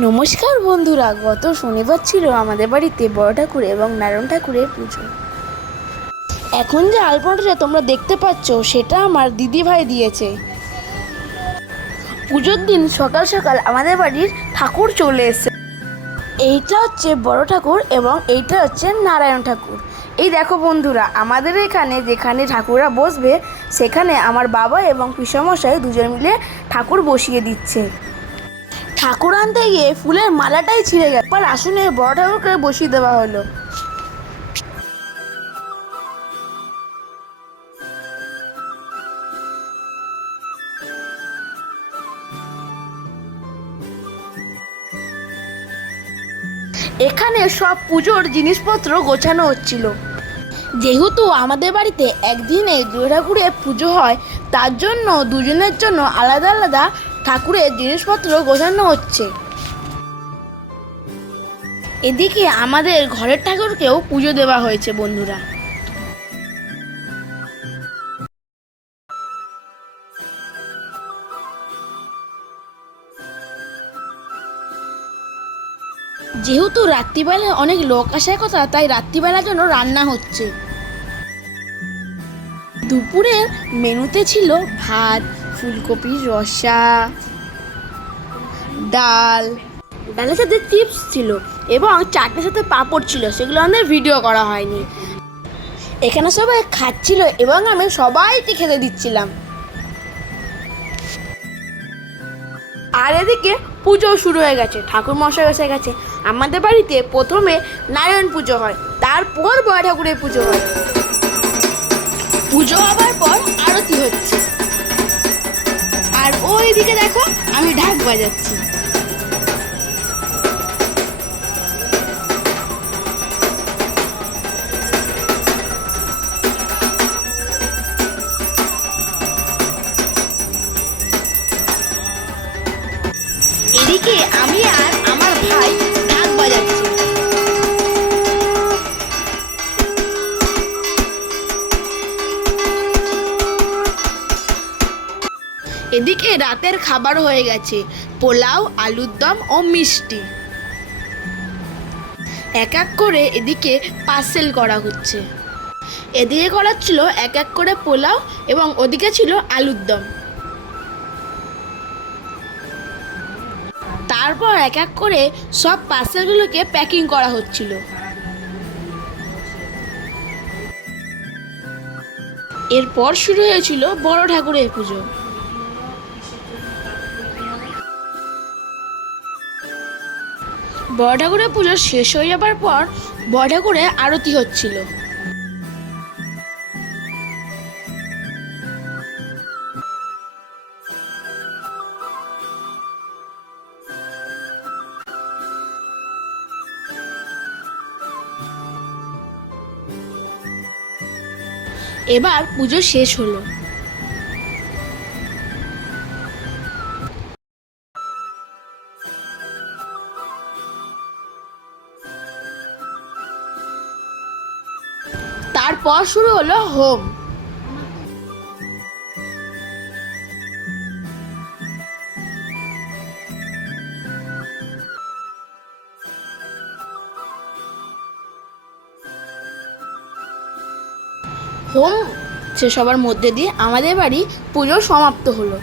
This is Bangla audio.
নমস্কার বন্ধুরা, গত শনিবার ছিল আমাদের বাড়িতে বড় ঠাকুর এবং নারায়ণ ঠাকুরের পুজো। এখন যে আলপনাটা তোমরা দেখতে পাচ্ছ সেটা আমার দিদিভাই দিয়েছে। পুজোর দিন সকাল সকাল আমাদের বাড়ির ঠাকুর চলে এসেছে। এইটা হচ্ছে বড় ঠাকুর এবং এইটা হচ্ছে নারায়ণ ঠাকুর। এই দেখো বন্ধুরা, আমাদের এখানে যেখানে ঠাকুররা বসবে সেখানে আমার বাবা এবং পিসমশাই দুজন মিলে ঠাকুর বসিয়ে দিচ্ছে। ঠাকুর আনতে গিয়ে ফুলের মালাটাই ছিঁড়ে গেল, পর আসনে বড় ঠাকুরকে বসিয়ে দেওয়া হলো। এখানে সব পুজোর জিনিসপত্র গোছানো হচ্ছিল। যেহেতু আমাদের বাড়িতে একদিনে দুই ঠাকুরের পুজো হয়, তার জন্য দুজনের জন্য আলাদা আলাদা ঠাকুরের জিনিসপত্র গোছানো হচ্ছে। এদিকে আমাদের ঘরের ঠাকুরকেও পুজো দেওয়া হয়েছে বন্ধুরা। যেহেতু রাত্রিবেলায় অনেক লোক আসার কথা, তাই রাত্রিবেলার জন্য রান্না হচ্ছে। দুপুরের মেনুতে ছিল ভাত, ফুলকপির রসা, ডালের সাথে চিপস ছিল এবং চাটনির সাথে পাঁপড় ছিল, সেগুলো আমাদের ভিডিও করা হয়নি। এখানে সবাই খাচ্ছিল এবং আমি সবাইকে খেতে দিচ্ছিলাম। আর এদিকে পুজো শুরু হয়ে গেছে, ঠাকুর মশাই এসে গেছে। আমাদের বাড়িতে প্রথমে নারায়ণ পুজো হয়, তারপর বড় ঠাকুরের পুজো হয়। পুজো হবার পর আরতি হচ্ছে। আর ওই দিকে দেখো আমি ঢাক বাজাচ্ছি। এদিকে আমি আর আমার ভাই ঢাক বাজাচ্ছি। এদিকে রাতের খাবার হয়ে গেছে, পোলাও, আলুর দম ও মিষ্টি। এক এক করে এদিকে পার্সেল করা হচ্ছে। এদিকে করা ছিল এক এক করে পোলাও এবং ওদিকে ছিল আলুর দম। তারপর এক এক করে সব পার্সেলগুলোকে প্যাকিং করা হচ্ছিল। এরপর শুরু হয়েছিল বড় ঠাকুরের পুজো। বড় ঠাকুরের পুজো শেষ হয়ে যাবার পর বড় ঠাকুরের আরতি হচ্ছিল। এবার পুজো শেষ হলো। তারপর শুরু হলো হোম। হোম সে সবার মধ্যে দিয়ে আমাদের বাড়ি পুজো সমাপ্ত হলো।